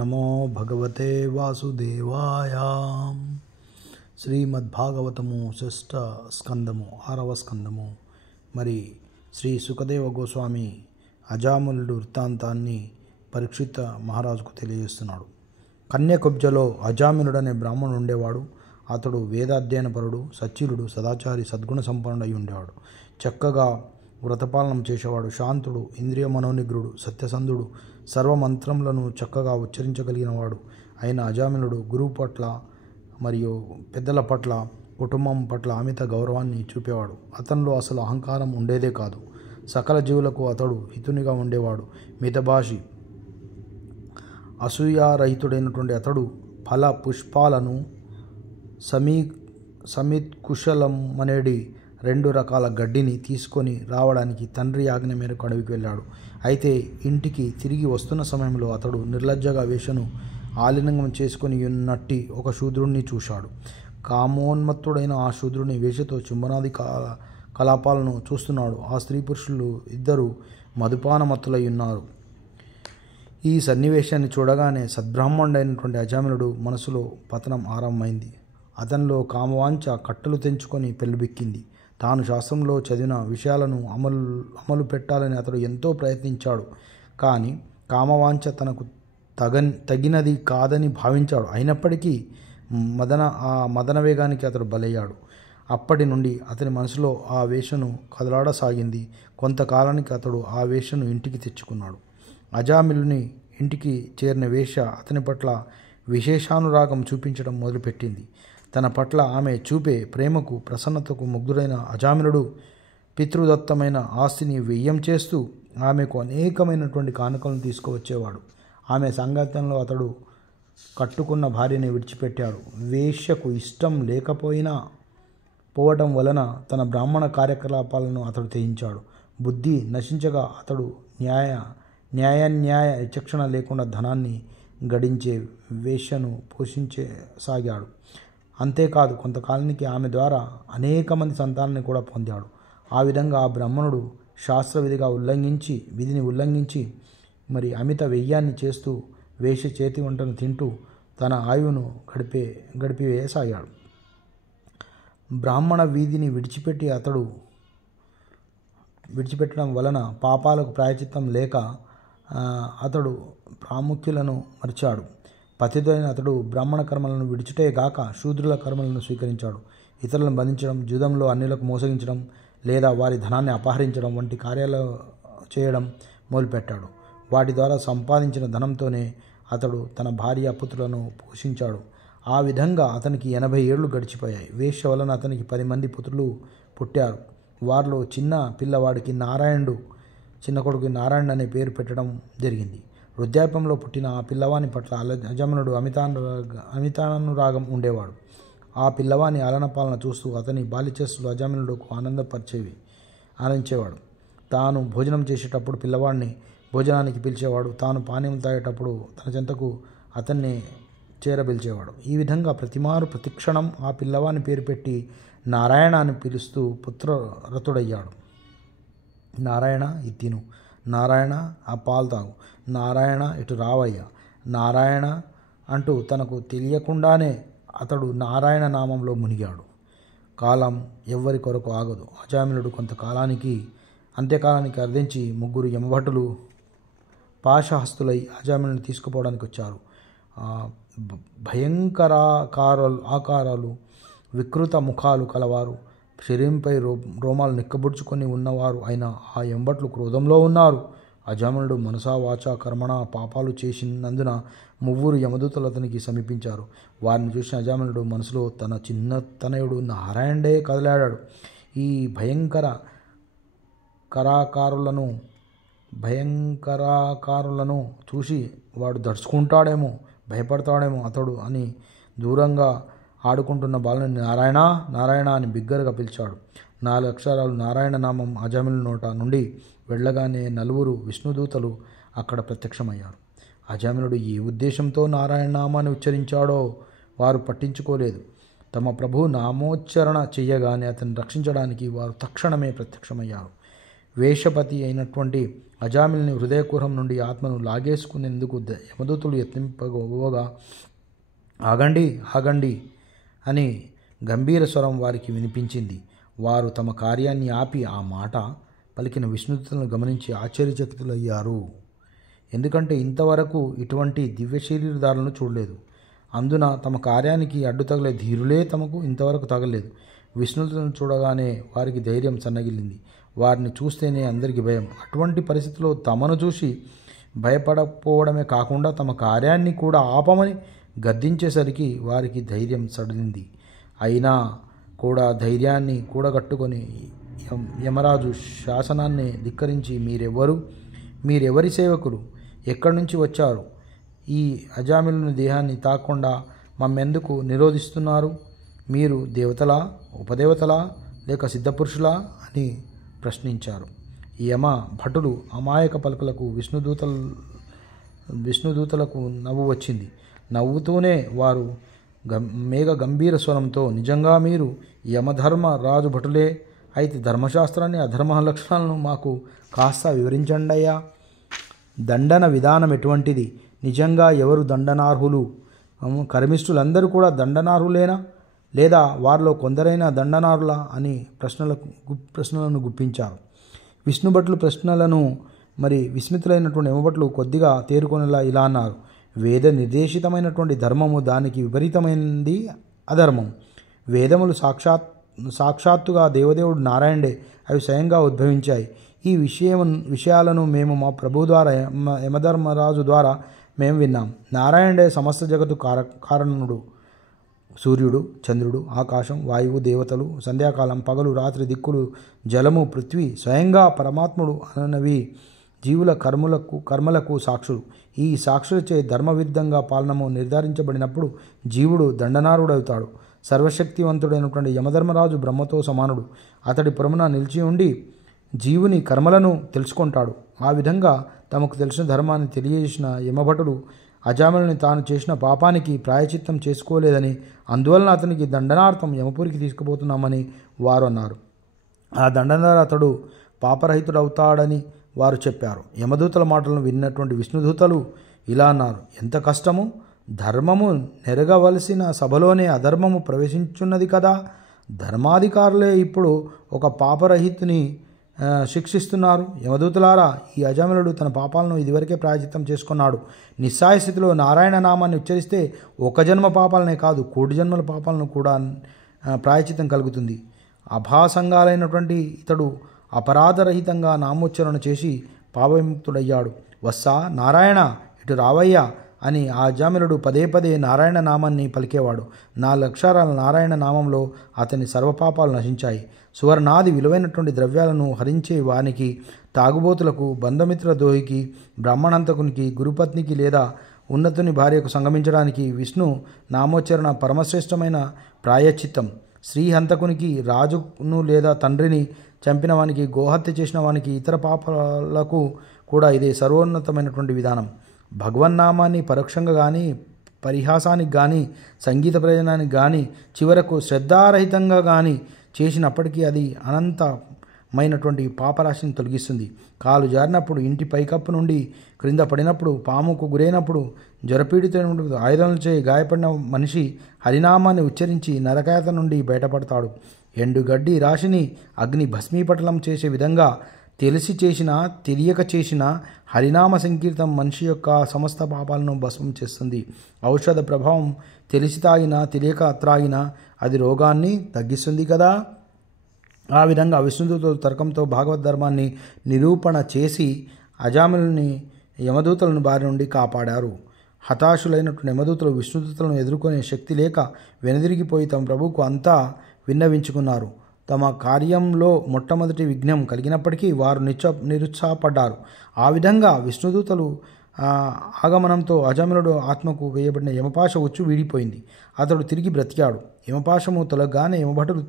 నమో భగవతే వాసుదేవాయ. శ్రీమద్భాగవతము షష్ఠ స్కందము 6వ స్కందము. మరి శ్రీ సుఖదేవ గోస్వామి అజామిలుడు వృత్తాంతాన్ని పరీక్షిత మహారాజుకు తెలియజేస్తున్నాడు. కన్యకుబ్జలో అజామిలుడనే బ్రాహ్మణుడు ఉండేవాడు. అతడు వేదాధ్యయనపరుడు, సచ్చీలుడు, సదాచారి, సద్గుణ సంపన్నుడు అయి ఉండేవాడు. చక్కగా వ్రతపాలనం చేసేవాడు. శాంతుడు, ఇంద్రియ మనోనిగ్రుడు, సత్యసంధుడు, సర్వమంత్రములను చక్కగా ఉచ్చరించగలిగినవాడు అయిన అజామిలుడు గురువు పట్ల మరియు పెద్దల పట్ల, కుటుంబం పట్ల అమిత గౌరవాన్ని చూపేవాడు. అతనిలో అసలు అహంకారం ఉండేదే కాదు. సకల జీవులకు అతడు హితునిగా ఉండేవాడు. మితభాషి, అసూయారహితుడైనటువంటి అతడు ఫల పుష్పాలను సమిత్కుశలం అనేడి 2 రకాల గడ్డిని తీసుకొని రావడానికి తండ్రి ఆజ్ఞ మేరకు అడవికి వెళ్ళాడు. అయితే ఇంటికి తిరిగి వస్తున్న సమయంలో అతడు నిర్లజ్జగా వేషను ఆలింగనం చేసుకొని ఉన్నట్టి ఒక శూద్రుణ్ణి చూశాడు. కామోన్మత్తుడైన ఆ శూద్రుని వేషతో చుంబనాది కలాపాలను చూస్తున్నాడు. ఆ స్త్రీ పురుషులు ఇద్దరు మధుపానమత్తులై ఉన్నారు. ఈ సన్నివేశాన్ని చూడగానే సద్బ్రాహ్మణుడైనటువంటి అజామిలుడు మనసులో పతనం ఆరంభమైంది. అతనిలో కామవాంఛ కట్టలు తెంచుకొని పెళ్ళుబిక్కింది. తాను శాస్త్రంలో చదివిన విషయాలను అమలు పెట్టాలని అతడు ఎంతో ప్రయత్నించాడు. కానీ కామవాంఛ తనకు తగినది కాదని భావించాడు. అయినప్పటికీ మదన వేగానికి అతడు బలయ్యాడు. అప్పటి నుండి అతని మనసులో ఆ వేషను కదలాడసాగింది. కొంతకాలానికి అతడు ఆ వేషను ఇంటికి తెచ్చుకున్నాడు. అజామిలుని ఇంటికి చేరిన వేష అతని పట్ల విశేషానురాగం చూపించడం మొదలుపెట్టింది. తన పట్ల ఆమె చూపే ప్రేమకు, ప్రసన్నతకు ముగ్ధుడైన అజామిలుడు పితృదత్తమైన ఆస్తిని వ్యయం చేస్తూ ఆమెకు అనేకమైనటువంటి కానుకలను తీసుకువచ్చేవాడు. ఆమె సంగతంలో అతడు కట్టుకున్న భార్యని విడిచిపెట్టాడు. వేశ్యకు ఇష్టం లేకపోవటం వలన తన బ్రాహ్మణ కార్యకలాపాలను అతడు త్యజించాడు. బుద్ధి నశించగా అతడు న్యాయ విచక్షణ లేకుండా ధనాన్ని గడించే వేశ్యను పోషించసాగాడు. అంతేకాదు కొంతకాలానికి ఆమె ద్వారా అనేక మంది సంతానాన్ని కూడా పొందాడు. ఆ విధంగా ఆ బ్రాహ్మణుడు శాస్త్ర విధిని ఉల్లంఘించి మరి అమిత వ్యయాన్ని చేస్తూ వేశ్య చేతి వంటను తింటూ తన ఆయువును గడిపివేయసాగాడు. బ్రాహ్మణ వీధిని విడిచిపెట్టడం వలన పాపాలకు ప్రాయచిత్తం లేక అతడు ప్రాముఖ్యులను మరిచాడు. పతితుడైన అతడు బ్రాహ్మణ కర్మలను విడిచుటే గాక శూద్రుల కర్మలను స్వీకరించాడు. ఇతరులను బంధించడం, జూదంలో అన్యులకు మోసగించడం లేదా వారి ధనాన్ని అపహరించడం వంటి కార్యాలు చేయడం మొదలుపెట్టాడు. వాటి ద్వారా సంపాదించిన ధనంతోనే అతడు తన భార్య, పుత్రులను పోషించాడు. ఆ విధంగా అతనికి 80 ఏళ్లు గడిచిపోయాయి. వేశ్య వలన అతనికి 10 మంది పుత్రులు పుట్టారు. వారిలో చిన్న కొడుకు నారాయణ అనే పేరు పెట్టడం జరిగింది. వృద్ధాప్యంలో పుట్టిన ఆ పిల్లవాని పట్ల అజామిలుడు అమితానురాగం ఉండేవాడు. ఆ పిల్లవాని ఆలనపాలన చూస్తూ అతని బాల్యచేష్టలు అజామిలుడుకు ఆనందించేవాడు. తాను భోజనం చేసేటప్పుడు పిల్లవాడిని భోజనానికి పిలిచేవాడు. తాను పానీయం తాగేటప్పుడు తన చెంతకు అతన్ని చేరపిలిచేవాడు. ఈ విధంగా ప్రతిక్షణం ఆ పిల్లవాని పేరు పెట్టి నారాయణ అని పిలుస్తూ పుత్రరతుడయ్యాడు. నారాయణ ఇది తిను, నారాయణ ఆ పాలు తాగు, నారాయణ ఇటు రావయ్య, నారాయణ అంటూ తనకు తెలియకుండానే అతడు నారాయణ నామంలో మునిగాడు. కాలం ఎవ్వరి కొరకు ఆగదు. అజామిలుడు అంత్యకాలానికి అర్థించి 3 యమభటులు పాశహస్తులై అజామిలుని తీసుకుపోవడానికి వచ్చారు. ఆకారాలు, వికృత ముఖాలు కలవారు, శరీరంపై రోమాలు నిక్కబుడ్చుకొని ఉన్నవారు అయిన ఆ యమభటులు క్రోధంలో ఉన్నారు. అజామిలుడు మనసా వాచా కర్మణ పాపాలు చేసినందున 3 యమదూతలు అతనికి సమీపించారు. వారిని చూసిన అజామిలుడు మనసులో తన చిన్న తనయుడు నారాయణుడే కదలాడాడు. ఈ భయంకరాకారులను చూసి వాడు దడుచుకుంటాడేమో, భయపడతాడేమో అతడు అని దూరంగా ఆడుకుంటున్న బాలుని నారాయణ నారాయణ అని బిగ్గరగా పిలిచాడు. 4 అక్షరాలు నారాయణ నామం అజామిలు నోట నుండి వెళ్ళగానే 4 విష్ణుదూతలు అక్కడ ప్రత్యక్షమయ్యారు. అజామిలుడు ఏ ఉద్దేశంతో నారాయణ నామాన్ని ఉచ్చరించాడో వారు పట్టించుకోలేదు. తమ ప్రభు నామోచ్చరణ చెయ్యగానే అతన్ని రక్షించడానికి వారు తక్షణమే ప్రత్యక్షమయ్యారు. వేషపతి అయినటువంటి అజామిల్ని హృదయకుహరం నుండి ఆత్మను లాగేసుకునేందుకు యమదూతులు యత్నింపగా ఆగండి ఆగండి అని గంభీర స్వరం వారికి వినిపించింది. వారు తమ కార్యాన్ని ఆపి ఆ మాట పలికిన విష్ణుదూతలను గమనించి ఆశ్చర్యచకితులయ్యారు. ఎందుకంటే ఇంతవరకు ఇటువంటి దివ్య శరీరధారులను చూడలేదు. అందున తమ కార్యానికి అడ్డు తగిలే ధీరులే తమకు ఇంతవరకు తగలేదు. విష్ణుదూతలను చూడగానే వారికి ధైర్యం సన్నగిల్లింది. వారిని చూస్తేనే అందరికీ భయం. అటువంటి పరిస్థితిలో తమను చూసి భయపడకపోవడమే కాకుండా తమ కార్యాన్ని కూడా ఆపమని గద్దించేసరికి వారికి ధైర్యం సడలింది. అయినా కూడా ధైర్యాన్ని కూడగట్టుకొని యమరాజు శాసనాన్ని ధిక్కరించి మీరెవరి సేవకులు, ఎక్కడి నుంచి వచ్చారు, ఈ అజామిలుని దేహాన్ని తాకుండా మమ్మెందుకు నిరోధిస్తున్నారు, మీరు దేవతలా, ఉపదేవతలా, లేక సిద్ధపురుషులా అని ప్రశ్నించారు. యమ భటులు అమాయక పలుకులకు విష్ణుదూతలకు నవ్వు వచ్చింది. నవ్వుతూనే వారు మేఘ గంభీర స్వరంతో, నిజంగా మీరు యమధర్మ రాజు భటులే అయితే ధర్మశాస్త్రాన్ని, అధర్మ లక్షణాలను మాకు కాస్త వివరించండయ్యా. దండన విధానం ఎటువంటిది, నిజంగా ఎవరు దండనార్హులు, కర్మిష్ఠులందరూ కూడా దండనార్హులేనా, లేదా వారిలో కొందరైనా దండనార్హులా అని ప్రశ్నలను గుప్పించారు. విష్ణుభట్లు ప్రశ్నలను విస్మితులైనటువంటి యమభట్లు కొద్దిగా తేరుకొనేలా ఇలా అన్నారు. వేద నిర్దేశితమైనటువంటి ధర్మము, దానికి విపరీతమైనది అధర్మం. వేదములు సాక్షాత్తుగా దేవదేవుడు నారాయణుడే, అవి స్వయంగా ఉద్భవించాయి. ఈ విషయాలను మేము మా ప్రభు ద్వారా, యమధర్మరాజు ద్వారా మేము విన్నాం. నారాయణుడే సమస్త జగత్తు కారణుడు. సూర్యుడు, చంద్రుడు, ఆకాశం, వాయువు, దేవతలు, సంధ్యాకాలం, పగలు, రాత్రి, దిక్కులు, జలము, పృథ్వీ, స్వయంగా పరమాత్ముడు అన్నవి జీవుల కర్మలకు సాక్షులు. ఈ సాక్షులచే ధర్మవిరుద్ధంగా పాలనము నిర్ధారించబడినప్పుడు జీవుడు దండనారుడవుతాడు. సర్వశక్తివంతుడైనటువంటి యమధర్మరాజు బ్రహ్మతో సమానుడు. అతడి పురమున నిలిచి ఉండి జీవుని కర్మలను తెలుసుకుంటాడు. ఆ విధంగా తమకు తెలిసిన ధర్మాన్ని తెలియజేసిన యమభటుడు అజామిలుని తాను చేసిన పాపానికి ప్రాయచిత్తం చేసుకోలేదని, అందువలన అతనికి దండనార్థం యమపురికి తీసుకుపోతున్నామని వారు అన్నారు. ఆ దండన అతడు పాపరహితుడవుతాడని వారు చెప్పారు. యమదూతల మాటలను విన్నటువంటి విష్ణుదూతలు ఇలా అన్నారు. ఎంత కష్టము, ధర్మము నెరగవలసిన సభలోనే అధర్మము ప్రవేశించున్నది కదా. ధర్మాధికారులే ఇప్పుడు ఒక పాపరహితుని శిక్షిస్తున్నారు. యమదూతలారా, ఈ అజామిలుడు తన పాపాలను ఇదివరకే ప్రాయచిత్తం చేసుకున్నాడు. నిస్సాయ స్థితిలో నారాయణ నామాన్ని ఉచ్చరిస్తే ఒక జన్మ పాపాలనే కాదు, కోటి జన్మల పాపాలను కూడా ప్రాయచిత్తం కలుగుతుంది. అభాసంగాలైనటువంటి ఇతడు అపరాధరహితంగా నామోచ్చరణ చేసి పాపవిముక్తుడయ్యాడు. వస్సా, నారాయణ ఇటు రావయ్యా అని ఆ అజామిలుడు పదే పదే నారాయణ నామాన్ని పలికేవాడు. 4 అక్షరాల నారాయణ నామంలో అతని సర్వపాపాలు నశించాయి. సువర్ణాది విలువైనటువంటి ద్రవ్యాలను హరించే వానికి, తాగుబోతులకు, బంధమిత్ర ద్రోహికి, బ్రాహ్మణంతకునికి, గురుపత్నికి లేదా ఉన్నతుని భార్యకు సంగమించడానికి విష్ణు నామోచ్చరణ పరమశ్రేష్టమైన ప్రాయశ్చిత్తం. శ్రీహంతకునికి, రాజును లేదా తండ్రిని చంపిన వానికి, గోహత్య చేసిన వానికి, ఇతర పాపాలకు కూడా ఇదే సర్వోన్నతమైనటువంటి విధానం. భగవన్నామాన్ని పరోక్షంగా కానీ, పరిహాసానికి కానీ, సంగీత ప్రయోజనానికి కానీ, చివరకు శ్రద్ధారహితంగా కానీ చేసినప్పటికీ అది అనంతమైనటువంటి పాపరాశిని తొలగిస్తుంది. కాలు జారినప్పుడు, ఇంటి పైకప్పు నుండి క్రింద పడినప్పుడు, పాముకు గురైనప్పుడు, జ్వరపీడితమైనప్పుడు, ఆయుధాలచే గాయపడిన మనిషి హరినామాన్ని ఉచ్చరించి నరకయాత నుండి బయటపడతాడు. ఎండుగడ్డి రాశిని అగ్ని భస్మీపటలం చేసే విధంగా తెలిసి చేసినా తెలియక చేసిన హరినామ సంకీర్తం మనిషి యొక్క సమస్త పాపాలను భస్మం చేస్తుంది. ఔషధ ప్రభావం తెలిసి తాగినా తెలియక త్రాగినా అది రోగాన్ని తగ్గిస్తుంది కదా. ఆ విధంగా విష్ణుదూతలు తర్కంతో భాగవత్ ధర్మాన్ని నిరూపణ చేసి అజామిలుని యమదూతలను బారి నుండి కాపాడారు. హతాశులైనటువంటి యమదూతలు విష్ణుదూతలను ఎదుర్కొనే శక్తి లేక వెనుదిరిగిపోయి తమ ప్రభువుకు అంతా విన్నవించుకున్నారు. తమ కార్యంలో మొట్టమొదటి విఘ్నం కలిగినప్పటికీ వారు నిరుత్సాహపడ్డారు. ఆ విధంగా విష్ణుదూతలు ఆగమనంతో అజామిలుడు ఆత్మకు వేయబడిన యమపాశ ఉచ్చు వీడిపోయింది. అతడు తిరిగి బ్రతికాడు. యమపాశము తొలగగానే యమభటులు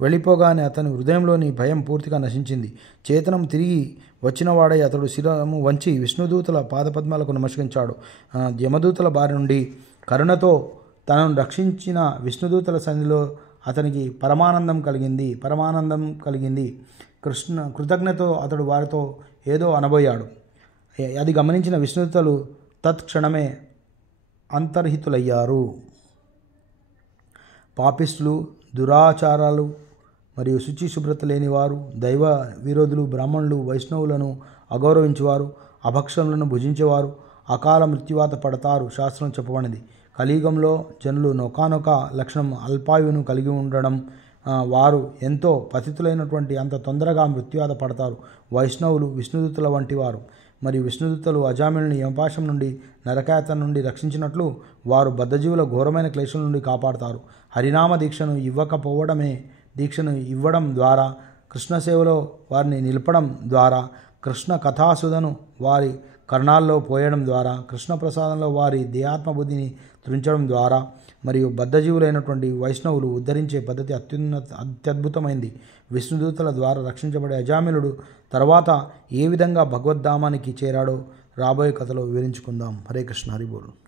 వెళ్ళిపోగానే అతని హృదయంలోని భయం పూర్తిగా నశించింది. చేతనం తిరిగి వచ్చినవాడై అతడు శిరము వంచి విష్ణుదూతల పాదపద్మాలకు నమస్కరించాడు. యమదూతల బారి నుండి కరుణతో తనను రక్షించిన విష్ణుదూతల సన్నిధిలో అతనికి పరమానందం కలిగింది. కృతజ్ఞతతో అతడు వారితో ఏదో అనబోయాడు. అది గమనించిన విష్ణుదూతలు తత్క్షణమే అంతర్హితులయ్యారు. పాపిస్టులు, దురాచారాలు మరియు శుచి శుభ్రత లేనివారు, దైవ విరోధులు, బ్రాహ్మణులు, వైష్ణవులను అగౌరవించేవారు, అభక్షణలను భుజించేవారు అకాల మృత్యువాత పడతారు శాస్త్రం చెప్పబడింది. కలియుగంలో జనులు నొకానొక లక్షణం అల్పాయువును కలిగి ఉండడం. వారు ఎంతో పతితులైనటువంటి అంత తొందరగా మృత్యువాత పడతారు. వైష్ణవులు విష్ణుదూతల వంటి వారు. మరియు విష్ణుదూతలు అజామిళుని యమపాశం నుండి నరకయాతన నుండి రక్షించినట్లు వారు బద్ధజీవుల ఘోరమైన క్లేశం నుండి కాపాడతారు. హరినామ దీక్షను ఇవ్వడం ద్వారా, కృష్ణ సేవలో వారిని నిలపడం ద్వారా, కృష్ణ కథాసుధను వారి కర్ణాల్లో పోయడం ద్వారా, కృష్ణ ప్రసాదంలో వారి దేహాత్మబుద్ధిని త్రుంచడం ద్వారా మరియు బద్ధజీవులైనటువంటి వైష్ణవులు ఉద్ధరించే పద్ధతి అత్యద్భుతమైంది. విష్ణుదూతల ద్వారా రక్షించబడే అజామిళుడు తర్వాత ఏ విధంగా భగవద్ధామానికి చేరాడో రాబోయే కథలో వివరించుకుందాం. హరే కృష్ణ, హరి బోల్.